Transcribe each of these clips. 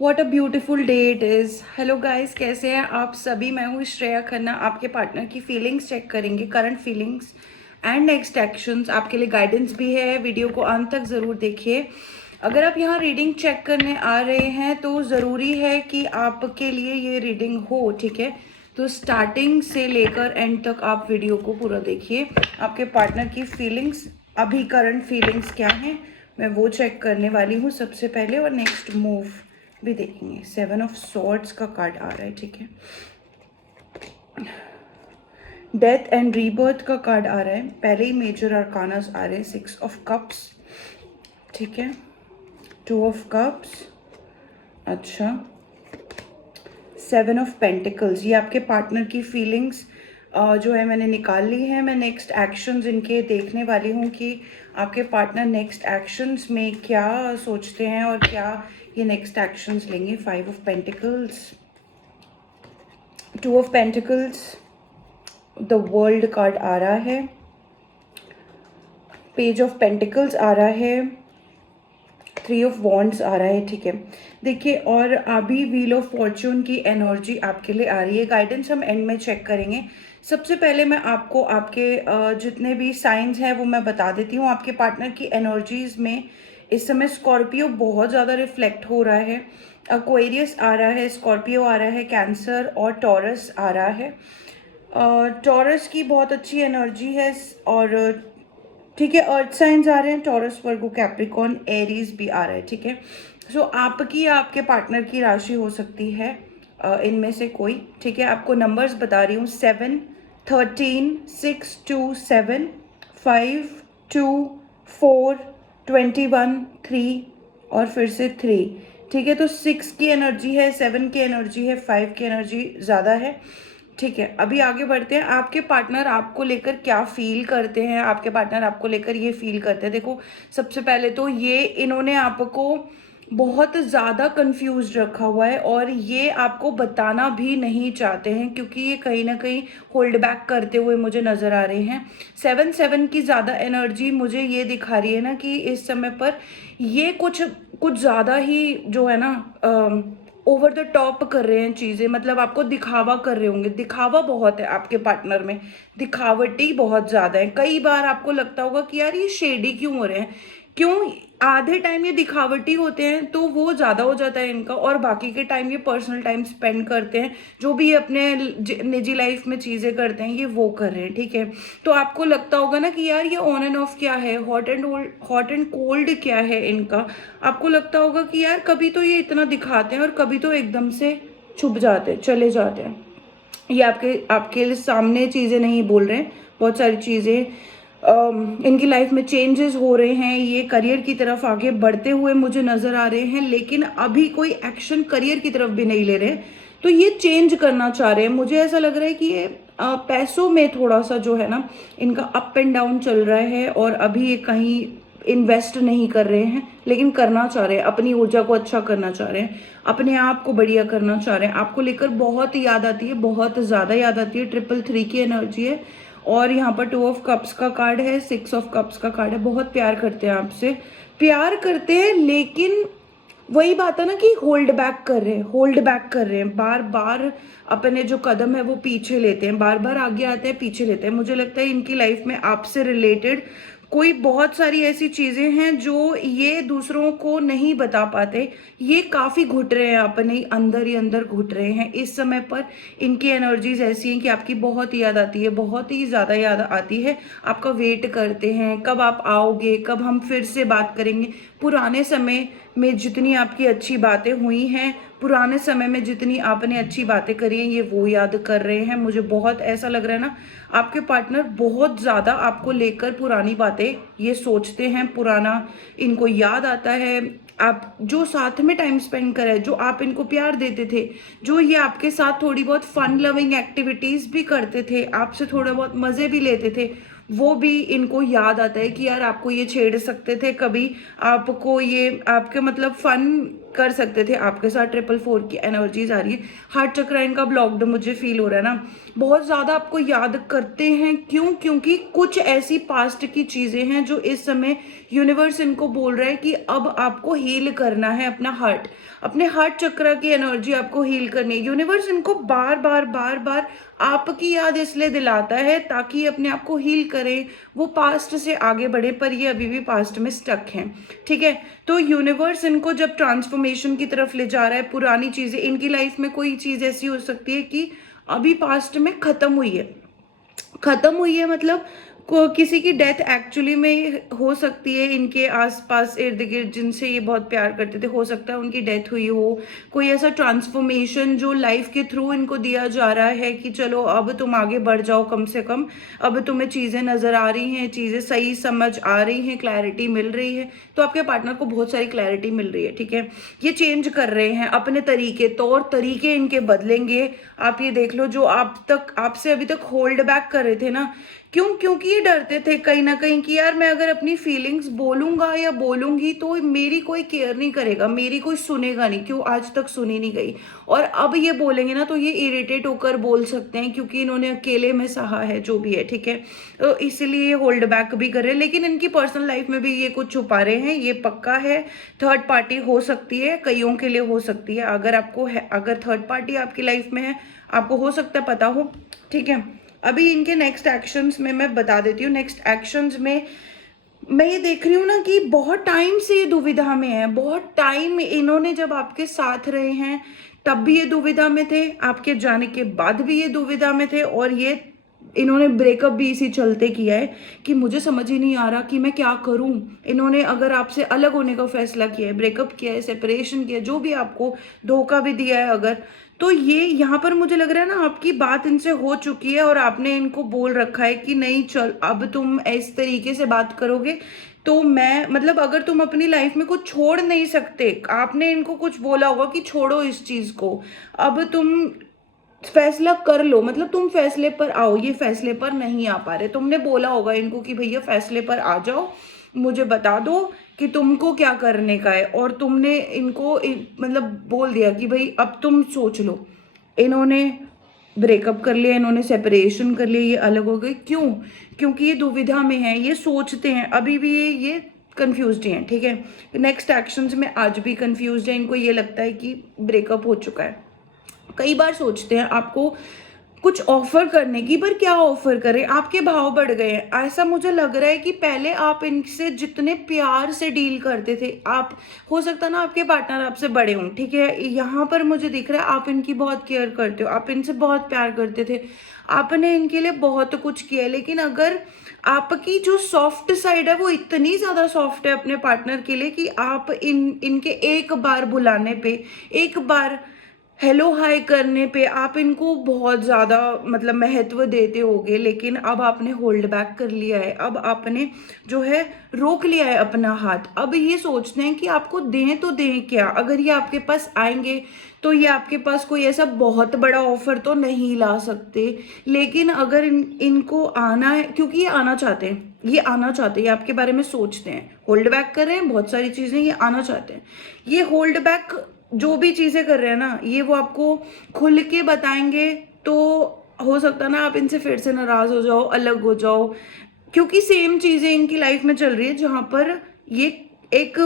What a beautiful day it is. Hello guys, कैसे हैं आप सभी। मैं हूँ श्रेया खन्ना। आपके पार्टनर की फीलिंग्स चेक करेंगे, current feelings and next actions. आपके लिए गाइडेंस भी है, वीडियो को अंत तक ज़रूर देखिए। अगर आप यहाँ रीडिंग चेक करने आ रहे हैं तो ज़रूरी है कि आपके लिए ये रीडिंग हो, ठीक है। तो स्टार्टिंग से लेकर एंड तक आप वीडियो को पूरा देखिए। आपके पार्टनर की फीलिंग्स, अभी करंट फीलिंग्स क्या हैं, मैं वो चेक करने वाली हूँ सबसे पहले, और नेक्स्ट मूव भी देखेंगे। 7 ऑफ सॉर्ड्स का कार्ड आ रहा है, ठीक है। डेथ एंड रीबर्थ का कार्ड आ रहा है। पहले ही मेजर आर्कानास आ रहे हैं। 6 ऑफ कप्स, ठीक है। 2 ऑफ कप्स, अच्छा। 7 ऑफ पेंटिकल्स। ये आपके पार्टनर की फीलिंग्स जो है मैंने निकाल ली है। मैं नेक्स्ट एक्शंस इनके देखने वाली हूँ कि आपके पार्टनर नेक्स्ट एक्शंस में क्या सोचते हैं और क्या ये नेक्स्ट एक्शंस लेंगे। 5 of pentacles, 2 of pentacles, the world card आ रहा है। पेज ऑफ पेंटिकल्स आ रहा है। 3 ऑफ वॉन्ड्स आ रहा है, ठीक है। देखिए, और अभी व्हील ऑफ फॉर्च्यून की एनर्जी आपके लिए आ रही है। गाइडेंस हम एंड में चेक करेंगे। सबसे पहले मैं आपको आपके जितने भी साइंस हैं वो मैं बता देती हूँ। आपके पार्टनर की एनर्जीज में इस समय स्कॉर्पियो बहुत ज़्यादा रिफ्लेक्ट हो रहा है। एक्वेरियस आ रहा है, स्कॉर्पियो आ रहा है, कैंसर और टॉरस आ रहा है। टॉरस की बहुत अच्छी एनर्जी है, और ठीक है, अर्थ साइंस आ रहे हैं। टॉरस, वर्गो, कैप्रिकॉर्न, एरीज भी आ रहा है, ठीक है। सो आपकी या आपके पार्टनर की राशि हो सकती है इनमें से कोई, ठीक है। आपको नंबर्स बता रही हूँ। 7, 13, 6, 2, 7, 5, 2, 4, 21, 3 और फिर से 3, ठीक है। तो 6 की एनर्जी है, 7 की एनर्जी है, 5 की एनर्जी ज़्यादा है, ठीक है। अभी आगे बढ़ते हैं। आपके पार्टनर आपको लेकर क्या फील करते हैं, आपके पार्टनर आपको लेकर ये फील करते हैं। देखो, सबसे पहले तो ये इन्होंने आपको बहुत ज़्यादा कंफ्यूज रखा हुआ है और ये आपको बताना भी नहीं चाहते हैं, क्योंकि ये कहीं ना कहीं होल्ड बैक करते हुए मुझे नज़र आ रहे हैं। 7 की ज़्यादा एनर्जी मुझे ये दिखा रही है ना कि इस समय पर ये कुछ कुछ ज़्यादा ही जो है ना ओवर द टॉप कर रहे हैं चीज़ें। मतलब आपको दिखावा कर रहे होंगे। दिखावा बहुत है आपके पार्टनर में, दिखावटी बहुत ज़्यादा है। कई बार आपको लगता होगा कि यार ये शेडी क्यों हो रहे हैं, क्यों आधे टाइम ये दिखावटी होते हैं तो वो ज़्यादा हो जाता है इनका, और बाकी के टाइम ये पर्सनल टाइम स्पेंड करते हैं। जो भी अपने निजी लाइफ में चीज़ें करते हैं ये वो कर रहे हैं, ठीक है। तो आपको लगता होगा ना कि यार ये ऑन एंड ऑफ क्या है, हॉट एंड कोल्ड क्या है इनका। आपको लगता होगा कि यार कभी तो ये इतना दिखाते हैं और कभी तो एकदम से छुप जाते हैं, चले जाते हैं। ये आपके आपके सामने चीज़ें नहीं बोल रहे हैं। बहुत सारी चीज़ें इनकी लाइफ में चेंजेस हो रहे हैं। ये करियर की तरफ आगे बढ़ते हुए मुझे नज़र आ रहे हैं, लेकिन अभी कोई एक्शन करियर की तरफ भी नहीं ले रहे। तो ये चेंज करना चाह रहे हैं। मुझे ऐसा लग रहा है कि ये पैसों में थोड़ा सा जो है ना इनका अप एंड डाउन चल रहा है, और अभी ये कहीं इन्वेस्ट नहीं कर रहे हैं, लेकिन करना चाह रहे हैं। अपनी ऊर्जा को अच्छा करना चाह रहे हैं, अपने आप को बढ़िया करना चाह रहे हैं। आपको लेकर बहुत याद आती है, बहुत ज़्यादा याद आती है। 333 की एनर्जी है, और यहाँ पर 2 ऑफ कप्स का कार्ड है, 6 ऑफ कप्स का कार्ड है। बहुत प्यार करते हैं आपसे, प्यार करते हैं, लेकिन वही बात है ना कि होल्ड बैक कर रहे हैं, होल्ड बैक कर रहे हैं। बार बार अपने जो कदम है वो पीछे लेते हैं, बार बार आगे आते हैं, पीछे लेते हैं। मुझे लगता है इनकी लाइफ में आपसे रिलेटेड कोई बहुत सारी ऐसी चीज़ें हैं जो ये दूसरों को नहीं बता पाते। ये काफ़ी घुट रहे हैं, अपने अंदर ही अंदर घुट रहे हैं इस समय पर। इनकी एनर्जीज ऐसी हैं कि आपकी बहुत याद आती है, बहुत ही ज़्यादा याद आती है। आपका वेट करते हैं, कब आप आओगे, कब हम फिर से बात करेंगे। पुराने समय में जितनी आपकी अच्छी बातें हुई हैं, पुराने समय में जितनी आपने अच्छी बातें करी हैं, ये वो याद कर रहे हैं। मुझे बहुत ऐसा लग रहा है ना, आपके पार्टनर बहुत ज़्यादा आपको लेकर पुरानी बातें ये सोचते हैं, पुराना इनको याद आता है। आप जो साथ में टाइम स्पेंड करे, जो आप इनको प्यार देते थे, जो ये आपके साथ थोड़ी बहुत फन लविंग एक्टिविटीज़ भी करते थे, आपसे थोड़ा बहुत मज़े भी लेते थे, वो भी इनको याद आता है कि यार आपको ये छेड़ सकते थे कभी, आपको ये आपके मतलब फन कर सकते थे आपके साथ। 444 की एनर्जीज आ रही है। हार्ट चक्र इनका ब्लॉक्ड मुझे फील हो रहा है ना, बहुत ज़्यादा आपको याद करते हैं। क्यों? क्योंकि कुछ ऐसी पास्ट की चीज़ें हैं जो इस समय यूनिवर्स इनको बोल रहा है कि अब आपको हील करना है अपना हार्ट, अपने हार्ट चक्र की एनर्जी आपको हील करनी है। यूनिवर्स इनको बार बार बार बार आपकी याद इसलिए दिलाता है ताकि अपने आप को हील करें, वो पास्ट से आगे बढ़े, पर ये अभी भी पास्ट में स्टक हैं। ठीक है, तो यूनिवर्स इनको जब ट्रांसफॉर्मेशन की तरफ ले जा रहा है, पुरानी चीज़ें इनकी लाइफ में, कोई चीज़ ऐसी हो सकती है कि अभी पास्ट में ख़त्म हुई है, खत्म हुई है मतलब किसी की डेथ एक्चुअली में हो सकती है। इनके आसपास इर्द गिर्द जिनसे ये बहुत प्यार करते थे, हो सकता है उनकी डेथ हुई हो। कोई ऐसा ट्रांसफॉर्मेशन जो लाइफ के थ्रू इनको दिया जा रहा है कि चलो अब तुम आगे बढ़ जाओ, कम से कम अब तुम्हें चीज़ें नज़र आ रही हैं, चीज़ें सही समझ आ रही हैं, क्लैरिटी मिल रही है। तो आपके पार्टनर को बहुत सारी क्लैरिटी मिल रही है। ठीक है, ये चेंज कर रहे हैं अपने तरीके, तौर तरीके इनके बदलेंगे। आप ये देख लो, जो आपसे अभी तक होल्ड बैक कर रहे थे ना, क्यों? क्योंकि ये डरते थे कहीं ना कहीं कि यार मैं अगर अपनी फीलिंग्स बोलूंगा या बोलूंगी तो मेरी कोई केयर नहीं करेगा, मेरी कोई सुनेगा नहीं, क्यों आज तक सुनी नहीं गई। और अब ये बोलेंगे ना तो ये इरिटेट होकर बोल सकते हैं, क्योंकि इन्होंने अकेले में सहा है जो भी है। ठीक है, तो इसलिए ये होल्ड बैक भी कर रहे हैं, लेकिन इनकी पर्सनल लाइफ में भी ये कुछ छुपा रहे हैं, ये पक्का है। थर्ड पार्टी हो सकती है, कईयों के लिए हो सकती है। अगर आपको है, अगर थर्ड पार्टी आपकी लाइफ में है, आपको हो सकता है पता हो। ठीक है, अभी इनके नेक्स्ट एक्शंस में मैं बता देती हूँ। नेक्स्ट एक्शंस में मैं ये देख रही हूँ ना कि बहुत टाइम से ये दुविधा में है, बहुत टाइम इन्होंने जब आपके साथ रहे हैं तब भी ये दुविधा में थे, आपके जाने के बाद भी ये दुविधा में थे, और ये इन्होंने ब्रेकअप भी इसी चलते किया है कि मुझे समझ ही नहीं आ रहा कि मैं क्या करूं। इन्होंने अगर आपसे अलग होने का फैसला किया है, ब्रेकअप किया है, सेपरेशन किया है, जो भी आपको धोखा भी दिया है अगर, तो ये यहाँ पर मुझे लग रहा है ना आपकी बात इनसे हो चुकी है और आपने इनको बोल रखा है कि नहीं चल, अब तुम इस तरीके से बात करोगे तो मैं, मतलब अगर तुम अपनी लाइफ में कुछ छोड़ नहीं सकते, आपने इनको कुछ बोला होगा कि छोड़ो इस चीज को, अब तुम फैसला कर लो, मतलब तुम फैसले पर आओ। ये फैसले पर नहीं आ पा रहे, तुमने बोला होगा इनको कि भैया फैसले पर आ जाओ, मुझे बता दो कि तुमको क्या करने का है, और तुमने इनको मतलब बोल दिया कि भाई अब तुम सोच लो। इन्होंने ब्रेकअप कर लिया, इन्होंने सेपरेशन कर लिया, ये अलग हो गए। क्यों? क्योंकि ये दुविधा में है, ये सोचते हैं अभी भी, ये कंफ्यूज्ड हैं। ठीक है, नेक्स्ट एक्शंस में आज भी कंफ्यूज्ड है। इनको ये लगता है कि ब्रेकअप हो चुका है। कई बार सोचते हैं आपको कुछ ऑफर करने की, पर क्या ऑफर करें, आपके भाव बढ़ गए हैं। ऐसा मुझे लग रहा है कि पहले आप इनसे जितने प्यार से डील करते थे, आप, हो सकता ना आपके पार्टनर आपसे बड़े हों, ठीक है, यहाँ पर मुझे दिख रहा है आप इनकी बहुत केयर करते हो, आप इनसे बहुत प्यार करते थे, आपने इनके लिए बहुत कुछ किया है। लेकिन अगर आपकी जो सॉफ्ट साइड है वो इतनी ज्यादा सॉफ्ट है अपने पार्टनर के लिए कि आप इनके एक बार बुलाने पे, एक बार हेलो हाय करने पे आप इनको बहुत ज़्यादा मतलब महत्व देते होगे, लेकिन अब आपने होल्ड बैक कर लिया है, अब आपने जो है रोक लिया है अपना हाथ। अब ये सोचते हैं कि आपको दें तो दें क्या, अगर ये आपके पास आएंगे तो ये आपके पास कोई ऐसा बहुत बड़ा ऑफर तो नहीं ला सकते, लेकिन अगर इनको आना है, क्योंकि ये आना चाहते हैं, ये आना चाहते हैं, ये आपके बारे में सोचते हैं, होल्ड बैक कर रहे हैं बहुत सारी चीज़ें, ये आना चाहते हैं। ये होल्ड बैक जो भी चीज़ें कर रहे हैं ना, ये वो आपको खुल के बताएंगे तो हो सकता है ना आप इनसे फिर से नाराज़ हो जाओ, अलग हो जाओ, क्योंकि सेम चीज़ें इनकी लाइफ में चल रही है जहाँ पर ये एक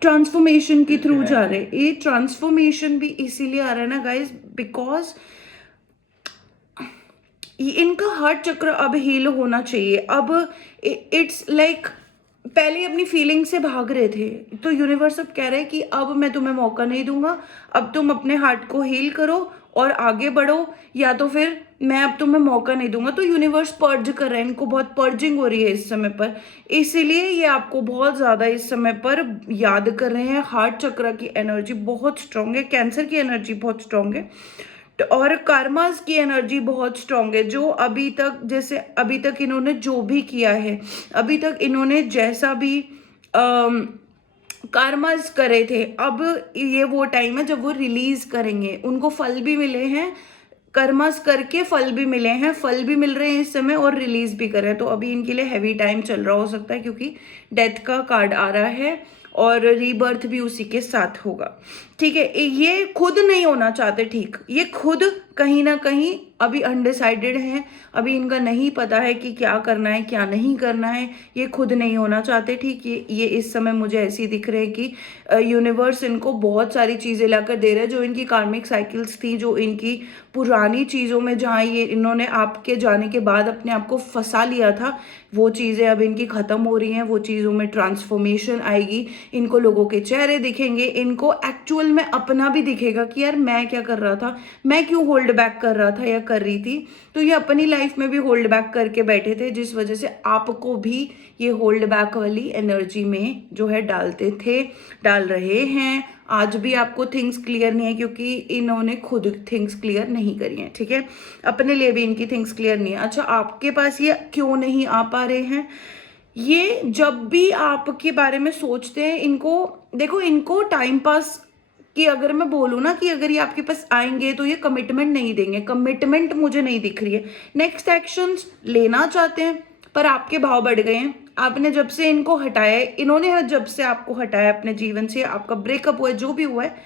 ट्रांसफॉर्मेशन के थ्रू जा रहे हैं। ये ट्रांसफॉर्मेशन भी इसीलिए आ रहा है ना गाइज, बिकॉज इनका हार्ट चक्र अब हील होना चाहिए। अब इट्स लाइक पहले अपनी फीलिंग से भाग रहे थे, तो यूनिवर्स अब कह रहे हैं कि अब मैं तुम्हें मौका नहीं दूंगा, अब तुम अपने हार्ट को हील करो और आगे बढ़ो, या तो फिर मैं अब तुम्हें मौका नहीं दूंगा। तो यूनिवर्स पर्ज कर रहा है, इनको बहुत पर्जिंग हो रही है इस समय पर, इसीलिए ये आपको बहुत ज़्यादा इस समय पर याद कर रहे हैं। हार्ट चक्र की एनर्जी बहुत स्ट्रांग है, कैंसर की एनर्जी बहुत स्ट्रांग है, और कार्मास की एनर्जी बहुत स्ट्रांग है। जो अभी तक, जैसे अभी तक इन्होंने जो भी किया है, अभी तक इन्होंने जैसा भी कार्मास करे थे, अब ये वो टाइम है जब वो रिलीज करेंगे, उनको फल भी मिले हैं, कर्मास करके फल भी मिले हैं, फल भी मिल रहे हैं इस समय और रिलीज भी कर रहे हैं। तो अभी इनके लिए हैवी टाइम चल रहा हो सकता है, क्योंकि डेथ का कार्ड आ रहा है और रीबर्थ भी उसी के साथ होगा। ठीक है, ये खुद नहीं होना चाहते ठीक, ये खुद कहीं ना कहीं अभी अनडिसाइडेड हैं, अभी इनका नहीं पता है कि क्या करना है क्या नहीं करना है, ये खुद नहीं होना चाहते ठीक। ये इस समय मुझे ऐसी दिख रहे हैं कि यूनिवर्स इनको बहुत सारी चीज़ें लाकर दे रहा है, जो इनकी कार्मिक साइकिल्स थी, जो इनकी पुरानी चीज़ों में जहाँ ये इन्होंने आपके जाने के बाद अपने आप को फंसा लिया था, वो चीज़ें अब इनकी ख़त्म हो रही हैं, वो चीज़ों में ट्रांसफॉर्मेशन आएगी, इनको लोगों के चेहरे दिखेंगे, इनको एक्चुअल में अपना भी दिखेगा कि यार मैं क्या कर रहा था, मैं क्यों होल्ड बैक कर रहा था या कर रही थी। तो ये अपनी लाइफ में भी होल्ड बैक करके बैठे थे, जिस वजह से आपको भी ये होल्ड बैक वाली एनर्जी में जो है डालते थे, डाल रहे हैं। आज भी आपको थिंग्स क्लियर नहीं है, क्योंकि इन्होंने खुद थिंग्स क्लियर नहीं करी हैं। ठीक है, अपने लिए भी इनकी थिंग्स क्लियर नहीं है। अच्छा, आपके पास ये क्यों नहीं आ पा रहे हैं? ये जब भी आपके बारे में सोचते हैं, इनको देखो, इनको टाइम पास कि अगर मैं बोलूँ ना कि अगर ये आपके पास आएंगे तो ये कमिटमेंट नहीं देंगे, कमिटमेंट मुझे नहीं दिख रही है। नेक्स्ट एक्शंस लेना चाहते हैं, पर आपके भाव बढ़ गए हैं। आपने जब से इनको हटाया है, इन्होंने जब से आपको हटाया अपने जीवन से, आपका ब्रेकअप हुआ है, जो भी हुआ है,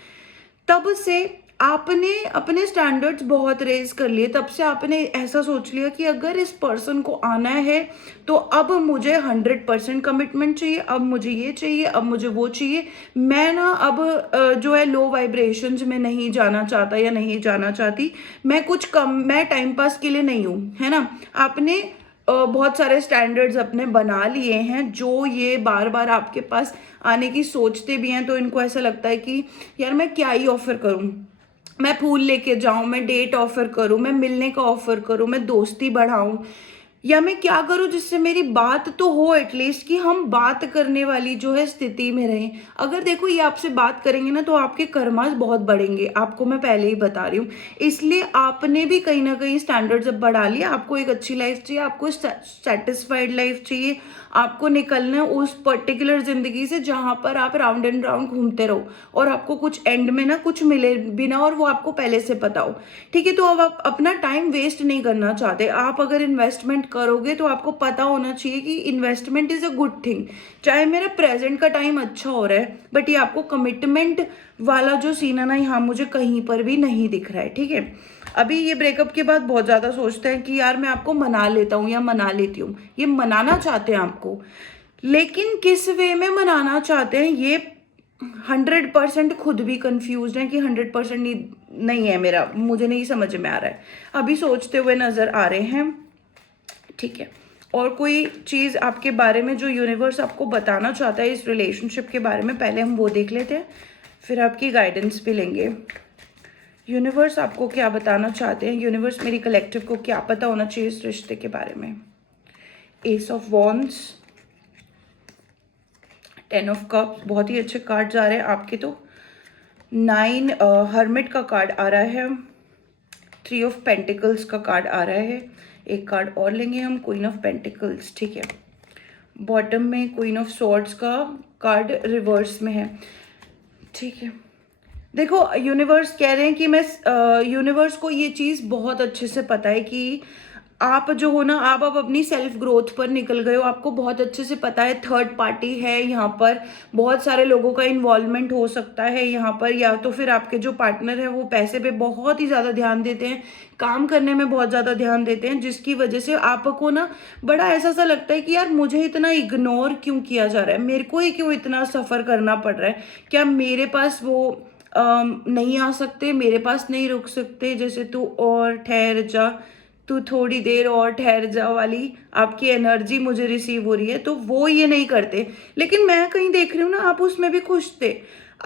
तब से आपने अपने स्टैंडर्ड्स बहुत रेज कर लिए। तब से आपने ऐसा सोच लिया कि अगर इस पर्सन को आना है तो अब मुझे 100% कमिटमेंट चाहिए, अब मुझे ये चाहिए, अब मुझे वो चाहिए। मैं ना अब जो है लो वाइब्रेशंस में नहीं जाना चाहता या नहीं जाना चाहती। मैं कुछ कम, मैं टाइम पास के लिए नहीं हूँ, है ना। आपने बहुत सारे स्टैंडर्ड्स अपने बना लिए हैं, जो ये बार बार आपके पास आने की सोचते भी हैं, तो इनको ऐसा लगता है कि यार मैं क्या ही ऑफर करूं, मैं फूल लेके जाऊं, मैं डेट ऑफर करूं, मैं मिलने का ऑफर करूं, मैं दोस्ती बढ़ाऊं, या मैं क्या करूं जिससे मेरी बात तो हो एटलीस्ट, कि हम बात करने वाली जो है स्थिति में रहें। अगर देखो ये आपसे बात करेंगे ना तो आपके कर्मास बहुत बढ़ेंगे, आपको मैं पहले ही बता रही हूँ। इसलिए आपने भी कहीं ना कहीं स्टैंडर्ड्स अब बढ़ा लिया। आपको एक अच्छी लाइफ चाहिए, आपको सेटिस्फाइड लाइफ चाहिए, आपको निकलना है उस पर्टिकुलर जिंदगी से जहां पर आप राउंड एंड राउंड घूमते रहो और आपको कुछ एंड में ना कुछ मिले बिना, और वो आपको पहले से पता हो। ठीक है, तो अब आप अपना टाइम वेस्ट नहीं करना चाहते। आप अगर इन्वेस्टमेंट करोगे तो आपको पता होना चाहिए कि investment is a good thing. चाहे मेरा प्रेजेंट का टाइम अच्छा हो रहा है, बट ये आपको कमिटमेंट वाला जो सीन है ना, यहाँ मुझे कहीं पर भी नहीं दिख रहा है। ठीक है, अभी ये ब्रेकअप के बाद बहुत ज़्यादा सोचते हैं कि यार मैं आपको मना लेता हूँ या मना लेती हूँ। ये मनाना चाहते हैं आपको, लेकिन किस वे में मनाना चाहते हैं ये 100% खुद भी कंफ्यूज है कि 100% नहीं है मेरा, मुझे नहीं समझ में आ रहा है। अभी सोचते हुए नजर आ रहे हैं। ठीक है, और कोई चीज़ आपके बारे में जो यूनिवर्स आपको बताना चाहता है इस रिलेशनशिप के बारे में, पहले हम वो देख लेते हैं, फिर आपकी गाइडेंस भी लेंगे। यूनिवर्स आपको क्या बताना चाहते हैं? यूनिवर्स मेरी कलेक्टिव को क्या पता होना चाहिए इस रिश्ते के बारे में? S of wands, 10 of cups, बहुत ही अच्छे कार्ड्स आ रहे हैं आपके। तो 9 हर्मिट का कार्ड आ रहा है, 3 ऑफ पेंटिकल्स का कार्ड आ रहा है, एक कार्ड और लेंगे हम, क्वीन ऑफ पेंटिकल्स। ठीक है, बॉटम में क्वीन ऑफ सॉर्ड्स का कार्ड रिवर्स में है। ठीक है, देखो यूनिवर्स कह रहे हैं कि मैं यूनिवर्स को ये चीज़ बहुत अच्छे से पता है कि आप जो हो ना, आप अब अपनी सेल्फ ग्रोथ पर निकल गए हो। आपको बहुत अच्छे से पता है थर्ड पार्टी है यहाँ पर, बहुत सारे लोगों का इन्वॉल्वमेंट हो सकता है यहाँ पर, या तो फिर आपके जो पार्टनर है वो पैसे पे बहुत ही ज़्यादा ध्यान देते हैं, काम करने में बहुत ज़्यादा ध्यान देते हैं, जिसकी वजह से आपको ना बड़ा ऐसा सा लगता है कि यार मुझे इतना इग्नोर क्यों किया जा रहा है, मेरे को ही क्यों इतना सफ़र करना पड़ रहा है, क्या मेरे पास वो नहीं आ सकते, मेरे पास नहीं रुक सकते, जैसे तू और ठहर जा, तू थोड़ी देर और ठहर जा वाली आपकी एनर्जी मुझे रिसीव हो रही है। तो वो ये नहीं करते, लेकिन मैं कहीं देख रही हूँ ना आप उसमें भी खुश थे।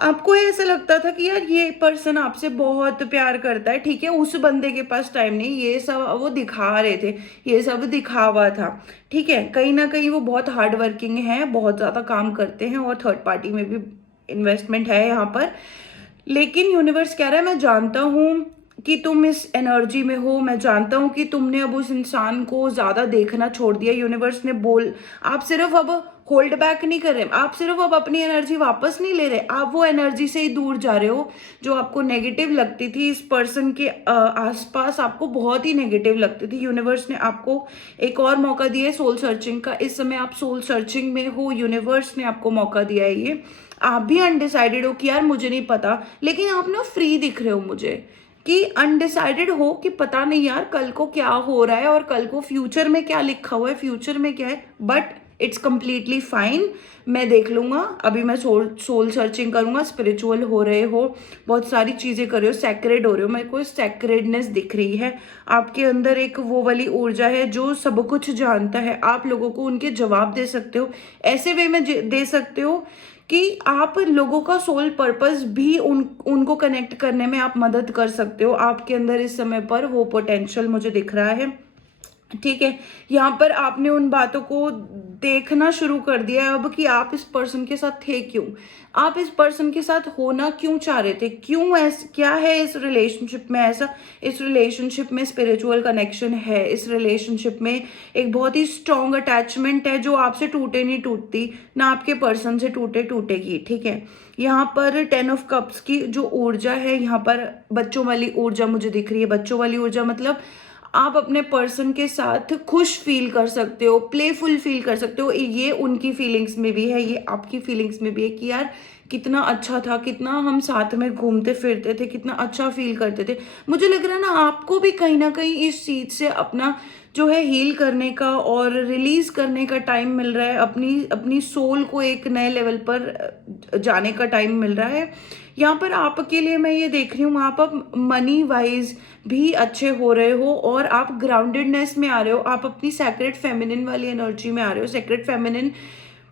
आपको ऐसा लगता था कि यार ये पर्सन आपसे बहुत प्यार करता है। ठीक है, उस बंदे के पास टाइम नहीं, ये सब वो दिखा रहे थे, ये सब दिखावा था। ठीक है, कहीं ना कहीं वो बहुत हार्ड वर्किंग है, बहुत ज़्यादा काम करते हैं, और थर्ड पार्टी में भी इन्वेस्टमेंट है यहाँ पर। लेकिन यूनिवर्स कह रहा है मैं जानता हूँ कि तुम इस एनर्जी में हो, मैं जानता हूँ कि तुमने अब उस इंसान को ज़्यादा देखना छोड़ दिया। यूनिवर्स ने आप सिर्फ अब होल्ड बैक नहीं कर रहे, आप सिर्फ अब अपनी एनर्जी वापस नहीं ले रहे, आप वो एनर्जी से ही दूर जा रहे हो जो आपको नेगेटिव लगती थी। इस पर्सन के आसपास आपको बहुत ही नेगेटिव लगती थी। यूनिवर्स ने आपको एक और मौका दिया है सोल सर्चिंग का। इस समय आप सोल सर्चिंग में हो, यूनिवर्स ने आपको मौका दिया है ये। आप भी अनडिसाइडेड हो कि यार मुझे नहीं पता, लेकिन आप ना फ्री दिख रहे हो मुझे, कि अनडिसाइडेड हो कि पता नहीं यार कल को क्या हो रहा है और कल को फ्यूचर में क्या लिखा हुआ है, फ्यूचर में क्या है, बट इट्स कम्प्लीटली फाइन। मैं देख लूंगा, अभी मैं सोल सर्चिंग करूंगा, स्पिरिचुअल हो रहे हो, बहुत सारी चीजें कर रहे हो, सैक्रेड हो रहे हो, मेरे को सैक्रेडनेस दिख रही है आपके अंदर। एक वो वाली ऊर्जा है जो सब कुछ जानता है, आप लोगों को उनके जवाब दे सकते हो, ऐसे वे में दे सकते हो कि आप लोगों का सोल पर्पस भी उनको कनेक्ट करने में आप मदद कर सकते हो। आपके अंदर इस समय पर वो पोटेंशियल मुझे दिख रहा है, ठीक है। यहाँ पर आपने उन बातों को देखना शुरू कर दिया है अब कि आप इस पर्सन के साथ थे क्यों, आप इस पर्सन के साथ होना क्यों चाह रहे थे, क्यों ऐसा, क्या है इस रिलेशनशिप में ऐसा। इस रिलेशनशिप में स्पिरिचुअल कनेक्शन है, इस रिलेशनशिप में एक बहुत ही स्ट्रॉन्ग अटैचमेंट है जो आपसे टूटे नहीं टूटती, ना आपके पर्सन से टूटेगी, ठीक है। यहाँ पर 10 ऑफ कप्स की जो ऊर्जा है, यहाँ पर बच्चों वाली ऊर्जा मुझे दिख रही है। बच्चों वाली ऊर्जा मतलब आप अपने पर्सन के साथ खुश फील कर सकते हो, प्लेफुल फील कर सकते हो, ये उनकी फीलिंग्स में भी है, ये आपकी फीलिंग्स में भी है कि यार कितना अच्छा था, कितना हम साथ में घूमते फिरते थे, कितना अच्छा फील करते थे। मुझे लग रहा है ना आपको भी कहीं ना कहीं इस चीज से अपना जो है हील करने का और रिलीज करने का टाइम मिल रहा है, अपनी अपनी सोल को एक नए लेवल पर जाने का टाइम मिल रहा है। यहाँ पर आपके लिए मैं ये देख रही हूँ, आप अब मनी वाइज भी अच्छे हो रहे हो और आप ग्राउंडेडनेस में आ रहे हो, आप अपनी सैक्रेड फेमिनिन वाली एनर्जी में आ रहे हो। सैक्रेड फेमिनिन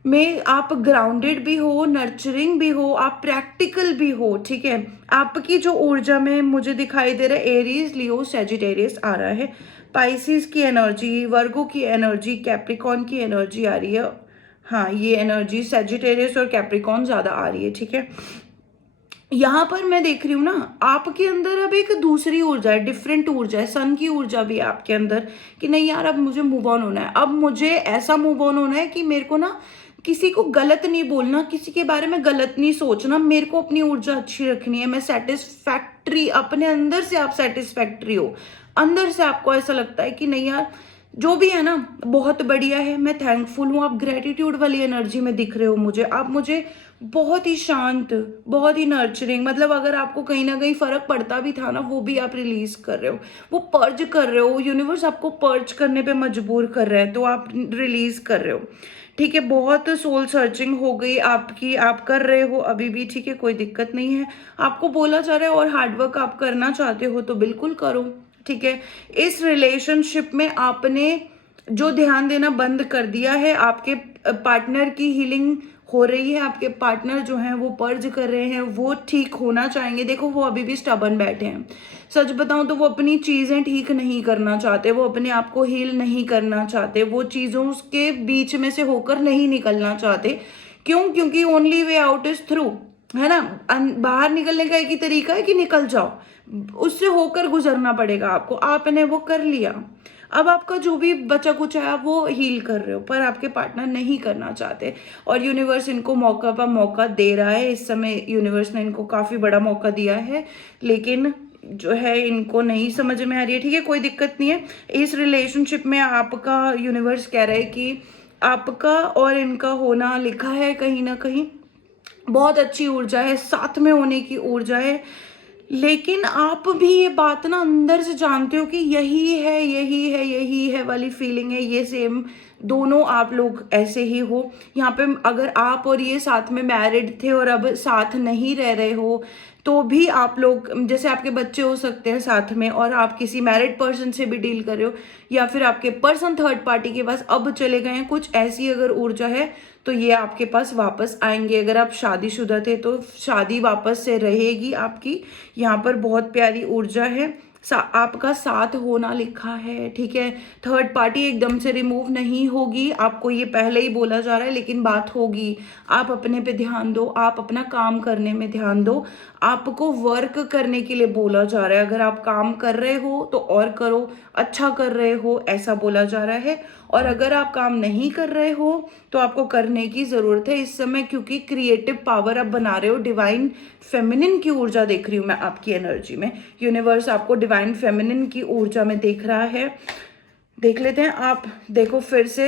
में आप ग्राउंडेड भी हो, नर्चरिंग भी हो, आप प्रैक्टिकल भी हो, ठीक है। आपकी जो ऊर्जा में मुझे दिखाई दे रहा है एरीज, लियो, सेजिटेरियस आ रहा है, पाइसिस की एनर्जी, वर्गो की एनर्जी, कैप्रिकॉन की एनर्जी आ रही है। हाँ, ये एनर्जी सेजिटेरियस और कैप्रिकॉन ज्यादा आ रही है, ठीक है। यहाँ पर मैं देख रही हूँ ना आपके अंदर अब एक दूसरी ऊर्जा है, डिफरेंट ऊर्जा है, सन की ऊर्जा भी है आपके अंदर कि नहीं यार अब मुझे मूव ऑन होना है, अब मुझे ऐसा मूव ऑन होना है कि मेरे को ना किसी को गलत नहीं बोलना, किसी के बारे में गलत नहीं सोचना, मेरे को अपनी ऊर्जा अच्छी रखनी है, मैं सेटिस्फैक्ट्री, अपने अंदर से आप सेटिस्फैक्ट्री हो, अंदर से आपको ऐसा लगता है कि नहीं यार जो भी है ना बहुत बढ़िया है, मैं थैंकफुल हूँ। आप ग्रेटिट्यूड वाली एनर्जी में दिख रहे हो मुझे, आप मुझे बहुत ही शांत, बहुत ही नर्चरिंग, मतलब अगर आपको कहीं ना कहीं फर्क पड़ता भी था ना वो भी आप रिलीज कर रहे हो, वो पर्ज कर रहे हो, यूनिवर्स आपको पर्ज करने पे मजबूर कर रहा है तो आप रिलीज कर रहे हो, ठीक है। बहुत सोल सर्चिंग हो गई आपकी, आप कर रहे हो अभी भी, ठीक है, कोई दिक्कत नहीं है। आपको बोला जा रहा है और हार्डवर्क आप करना चाहते हो तो बिल्कुल करो, ठीक है। इस रिलेशनशिप में आपने जो ध्यान देना बंद कर दिया है, आपके पार्टनर की हीलिंग हो रही है, आपके पार्टनर जो हैं वो पर्ज कर रहे हैं, वो ठीक होना चाहेंगे। देखो वो अभी भी स्टबन बैठे हैं, सच बताऊं तो वो अपनी चीजें ठीक नहीं करना चाहते, वो अपने आप को हील नहीं करना चाहते, वो चीजों के बीच में से होकर नहीं निकलना चाहते। क्यों? क्योंकि only way out is through, है ना। बाहर निकलने का एक ही तरीका है कि निकल जाओ, उससे होकर गुजरना पड़ेगा आपको, आपने वो कर लिया। अब आपका जो भी बचा कुछ है आप वो हील कर रहे हो, पर आपके पार्टनर नहीं करना चाहते और यूनिवर्स इनको मौका पर मौका दे रहा है। इस समय यूनिवर्स ने इनको काफी बड़ा मौका दिया है, लेकिन जो है इनको नहीं समझ में आ रही है, ठीक है, कोई दिक्कत नहीं है। इस रिलेशनशिप में आपका यूनिवर्स कह रहा है कि आपका और इनका होना लिखा है कहीं ना कहीं, बहुत अच्छी ऊर्जा है, साथ में होने की ऊर्जा है, लेकिन आप भी ये बात ना अंदर से जानते हो कि यही है, यही है, यही है वाली फीलिंग है, ये सेम दोनों आप लोग ऐसे ही हो। यहाँ पे अगर आप और ये साथ में मैरिड थे और अब साथ नहीं रह रहे हो तो भी आप लोग, जैसे आपके बच्चे हो सकते हैं साथ में और आप किसी मैरिड पर्सन से भी डील कर रहे हो, या फिर आपके पर्सन थर्ड पार्टी के पास अब चले गए हैं, कुछ ऐसी अगर ऊर्जा है तो ये आपके पास वापस आएंगे। अगर आप शादीशुदा थे तो शादी वापस से रहेगी आपकी। यहाँ पर बहुत प्यारी ऊर्जा है, आपका साथ होना लिखा है, ठीक है। थर्ड पार्टी एकदम से रिमूव नहीं होगी, आपको ये पहले ही बोला जा रहा है, लेकिन बात होगी। आप अपने पे ध्यान दो, आप अपना काम करने में ध्यान दो, आपको वर्क करने के लिए बोला जा रहा है। अगर आप काम कर रहे हो तो और करो, अच्छा कर रहे हो ऐसा बोला जा रहा है, और अगर आप काम नहीं कर रहे हो तो आपको करने की जरूरत है इस समय, क्योंकि क्रिएटिव पावर आप बना रहे हो। डिवाइन फेमिनिन की ऊर्जा देख रही हूँ मैं आपकी एनर्जी में, यूनिवर्स आपको डिवाइन फेमिनिन की ऊर्जा में देख रहा है। देख लेते हैं। आप देखो फिर से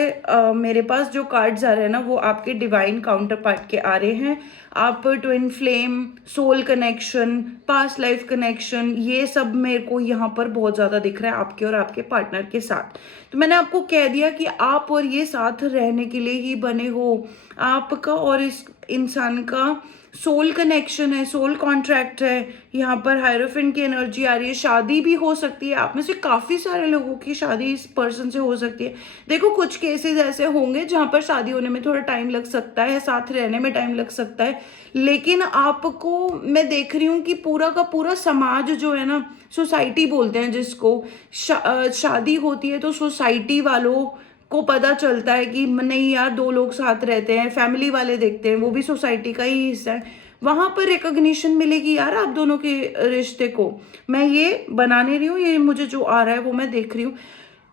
मेरे पास जो कार्ड्स आ रहे हैं ना वो आपके डिवाइन काउंटर पार्ट के आ रहे हैं। आप twin flame, soul connection, past life connection, ये सब मेरे को यहाँ पर बहुत ज़्यादा दिख रहा है आपके और आपके पार्टनर के साथ। तो मैंने आपको कह दिया कि आप और ये साथ रहने के लिए ही बने हो। आपका और इस इंसान का सोल कनेक्शन है, सोल कॉन्ट्रैक्ट है। यहाँ पर हायरोफेंट की एनर्जी आ रही है। शादी भी हो सकती है, आप में से काफ़ी सारे लोगों की शादी इस पर्सन से हो सकती है। देखो कुछ केसेस ऐसे होंगे जहाँ पर शादी होने में थोड़ा टाइम लग सकता है, साथ रहने में टाइम लग सकता है, लेकिन आपको मैं देख रही हूँ कि पूरा का पूरा समाज जो है ना, सोसाइटी बोलते हैं जिसको, शादी होती है तो सोसाइटी वालों को पता चलता है कि नहीं यार दो लोग साथ रहते हैं, फैमिली वाले देखते हैं, वो भी सोसाइटी का ही हिस्सा है, वहां पर रिकॉग्निशन मिलेगी यार आप दोनों के रिश्ते को। मैं ये बना नहीं रही हूँ, ये मुझे जो आ रहा है वो मैं देख रही हूँ।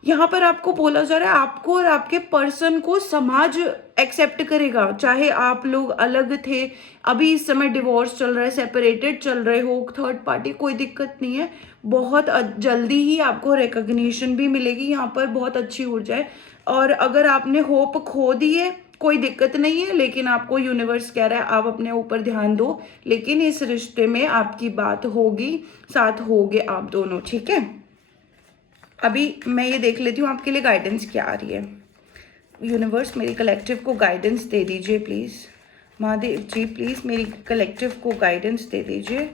यहाँ पर आपको बोला जा रहा है आपको और आपके पर्सन को समाज एक्सेप्ट करेगा, चाहे आप लोग अलग थे, अभी इस समय डिवोर्स चल रहा है, सेपरेटेड चल रहे हो, थर्ड पार्टी, कोई दिक्कत नहीं है। बहुत जल्दी ही आपको रिकॉग्निशन भी मिलेगी। यहाँ पर बहुत अच्छी ऊर्जा है। और अगर आपने होप खो दी है कोई दिक्कत नहीं है, लेकिन आपको यूनिवर्स कह रहा है आप अपने ऊपर ध्यान दो, लेकिन इस रिश्ते में आपकी बात होगी, साथ होगे आप दोनों, ठीक है। अभी मैं ये देख लेती हूँ आपके लिए गाइडेंस क्या आ रही है। यूनिवर्स मेरी कलेक्टिव को गाइडेंस दे दीजिए प्लीज़। महादेव जी प्लीज़ मेरी कलेक्टिव को गाइडेंस दे दीजिए।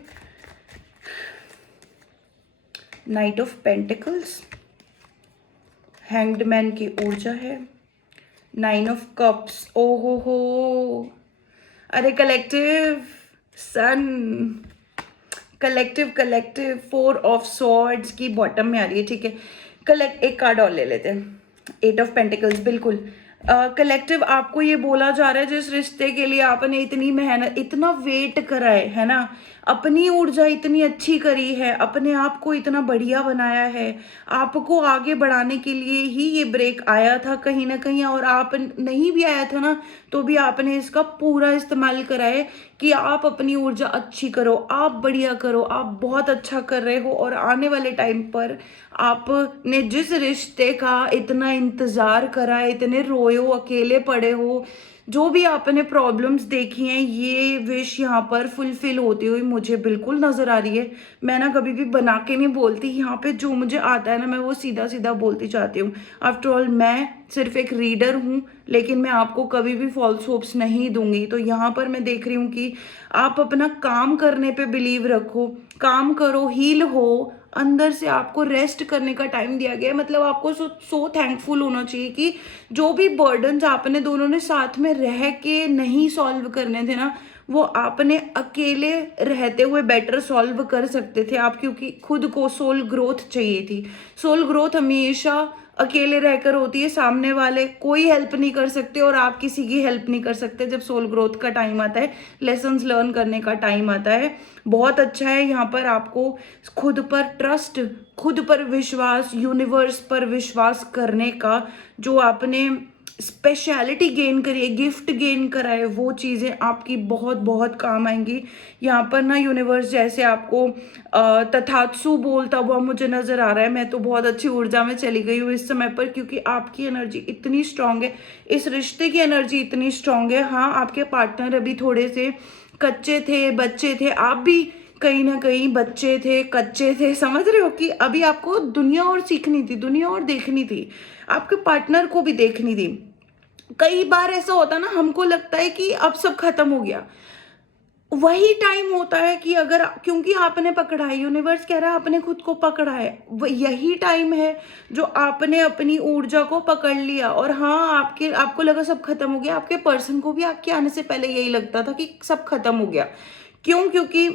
Knight of pentacles, hanged man की ऊर्जा है, 9 ऑफ कप्स, ओहो हो, अरे collective sun, collective collective 4 of swords की बॉटम में आ रही है, ठीक है। कलेक्ट एक कार्ड और ले लेते हैं, 8 ऑफ पेंटिकल्स। बिल्कुल कलेक्टिव आपको ये बोला जा रहा है जिस रिश्ते के लिए आपने इतनी मेहनत, इतना वेट करा है ना, अपनी ऊर्जा इतनी अच्छी करी है, अपने आप को इतना बढ़िया बनाया है, आपको आगे बढ़ाने के लिए ही ये ब्रेक आया था कहीं ना कहीं, और आप नहीं भी आया था ना तो भी आपने इसका पूरा इस्तेमाल करा है कि आप अपनी ऊर्जा अच्छी करो, आप बढ़िया करो, आप बहुत अच्छा कर रहे हो। और आने वाले टाइम पर आपने जिस रिश्ते का इतना इंतज़ार करा है, इतने रोए हो, अकेले पड़े हो, जो भी आपने प्रॉब्लम्स देखी हैं, ये विश यहाँ पर फुलफिल होती हुई मुझे बिल्कुल नज़र आ रही है। मैं ना कभी भी बना के नहीं बोलती, यहाँ पे जो मुझे आता है ना मैं वो सीधा सीधा बोलती जाती हूँ। आफ्टर ऑल मैं सिर्फ एक रीडर हूँ, लेकिन मैं आपको कभी भी फॉल्स होप्स नहीं दूंगी। तो यहाँ पर मैं देख रही हूँ कि आप अपना काम करने पे बिलीव रखो, काम करो, हील हो, अंदर से आपको रेस्ट करने का टाइम दिया गया है। मतलब आपको सो थैंकफुल होना चाहिए कि जो भी बर्डन्स आपने दोनों ने साथ में रह के नहीं सॉल्व करने थे ना, वो आपने अकेले रहते हुए बेटर सॉल्व कर सकते थे आप, क्योंकि खुद को सोल ग्रोथ चाहिए थी। सोल ग्रोथ हमेशा अकेले रहकर होती है, सामने वाले कोई हेल्प नहीं कर सकते और आप किसी की हेल्प नहीं कर सकते। जब सोल ग्रोथ का टाइम आता है, लेसन्स लर्न करने का टाइम आता है, बहुत अच्छा है। यहाँ पर आपको खुद पर ट्रस्ट, खुद पर विश्वास, यूनिवर्स पर विश्वास करने का जो आपने स्पेशलिटी गेन करी है, गिफ्ट गेन करा है, वो चीज़ें आपकी बहुत बहुत काम आएंगी। यहाँ पर ना यूनिवर्स जैसे आपको तथात्सु बोलता हुआ मुझे नज़र आ रहा है। मैं तो बहुत अच्छी ऊर्जा में चली गई हूँ इस समय पर, क्योंकि आपकी एनर्जी इतनी स्ट्रांग है, इस रिश्ते की एनर्जी इतनी स्ट्रांग है। हाँ आपके पार्टनर अभी थोड़े से कच्चे थे, बच्चे थे, आप भी कहीं ना कहीं बच्चे थे, कच्चे थे, समझ रहे हो कि अभी आपको दुनिया और सीखनी थी, दुनिया और देखनी थी, आपके पार्टनर को भी देखनी थी। कई बार ऐसा होता ना, हमको लगता है कि अब सब खत्म हो गया, वही टाइम होता है कि अगर, क्योंकि आपने पकड़ा है, यूनिवर्स कह रहा है आपने खुद को पकड़ा है, यही टाइम है जो आपने अपनी ऊर्जा को पकड़ लिया। और हाँ आपको लगा सब खत्म हो गया, आपके पर्सन को भी आपके आने से पहले यही लगता था कि सब खत्म हो गया। क्यों? क्योंकि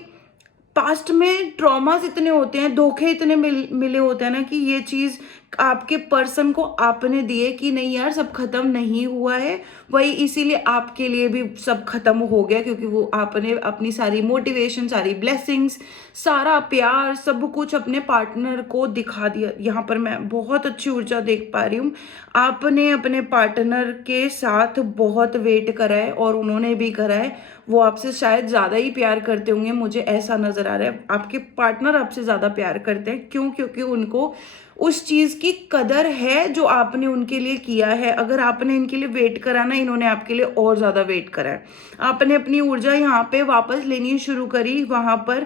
पास्ट में ट्रॉमास इतने होते हैं, धोखे इतने मिले होते हैं ना, कि ये चीज आपके पर्सन को आपने दिए कि नहीं यार सब खत्म नहीं हुआ है, वही इसीलिए आपके लिए भी सब खत्म हो गया, क्योंकि वो आपने अपनी सारी मोटिवेशन, सारी ब्लेसिंग्स, सारा प्यार, सब कुछ अपने पार्टनर को दिखा दिया। यहाँ पर मैं बहुत अच्छी ऊर्जा देख पा रही हूँ। आपने अपने पार्टनर के साथ बहुत वेट करा है और उन्होंने भी करा है। वो आपसे शायद ज़्यादा ही प्यार करते होंगे, मुझे ऐसा नज़र आ रहा है। आपके पार्टनर आपसे ज़्यादा प्यार करते हैं। क्यों? क्योंकि उनको उस चीज़ की कदर है जो आपने उनके लिए किया है। अगर आपने इनके लिए वेट करा ना, इन्होंने आपके लिए और ज़्यादा वेट करा है। आपने अपनी ऊर्जा यहाँ पे वापस लेनी शुरू करी, वहाँ पर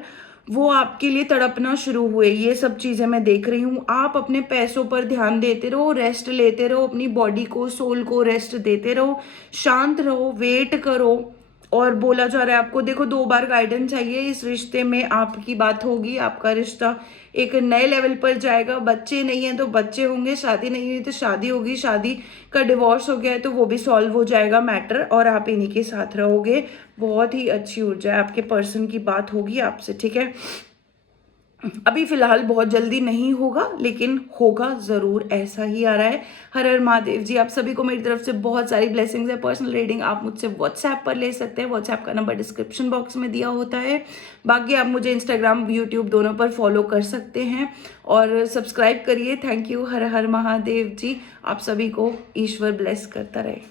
वो आपके लिए तड़पना शुरू हुए। ये सब चीज़ें मैं देख रही हूँ। आप अपने पैसों पर ध्यान देते रहो, रेस्ट लेते रहो, अपनी बॉडी को, सोल को रेस्ट देते रहो, शांत रहो, वेट करो। और बोला जा रहा है आपको, देखो 2 बार गाइडेंस चाहिए। इस रिश्ते में आपकी बात होगी, आपका रिश्ता एक नए लेवल पर जाएगा। बच्चे नहीं है तो बच्चे होंगे, शादी नहीं हुई तो शादी होगी, शादी का डिवोर्स हो गया है तो वो भी सॉल्व हो जाएगा मैटर, और आप इन्हीं के साथ रहोगे। बहुत ही अच्छी ऊर्जा है। आपके पर्सन की बात होगी आपसे, ठीक है। अभी फिलहाल बहुत जल्दी नहीं होगा, लेकिन होगा ज़रूर, ऐसा ही आ रहा है। हर हर महादेव जी। आप सभी को मेरी तरफ से बहुत सारी ब्लेसिंग्स है। पर्सनल रीडिंग आप मुझसे व्हाट्सएप पर ले सकते हैं। व्हाट्सएप का नंबर डिस्क्रिप्शन बॉक्स में दिया होता है। बाकी आप मुझे इंस्टाग्राम, यूट्यूब दोनों पर फॉलो कर सकते हैं और सब्सक्राइब करिए। Thank you. हर हर महादेव जी। आप सभी को ईश्वर ब्लेस करता रहे।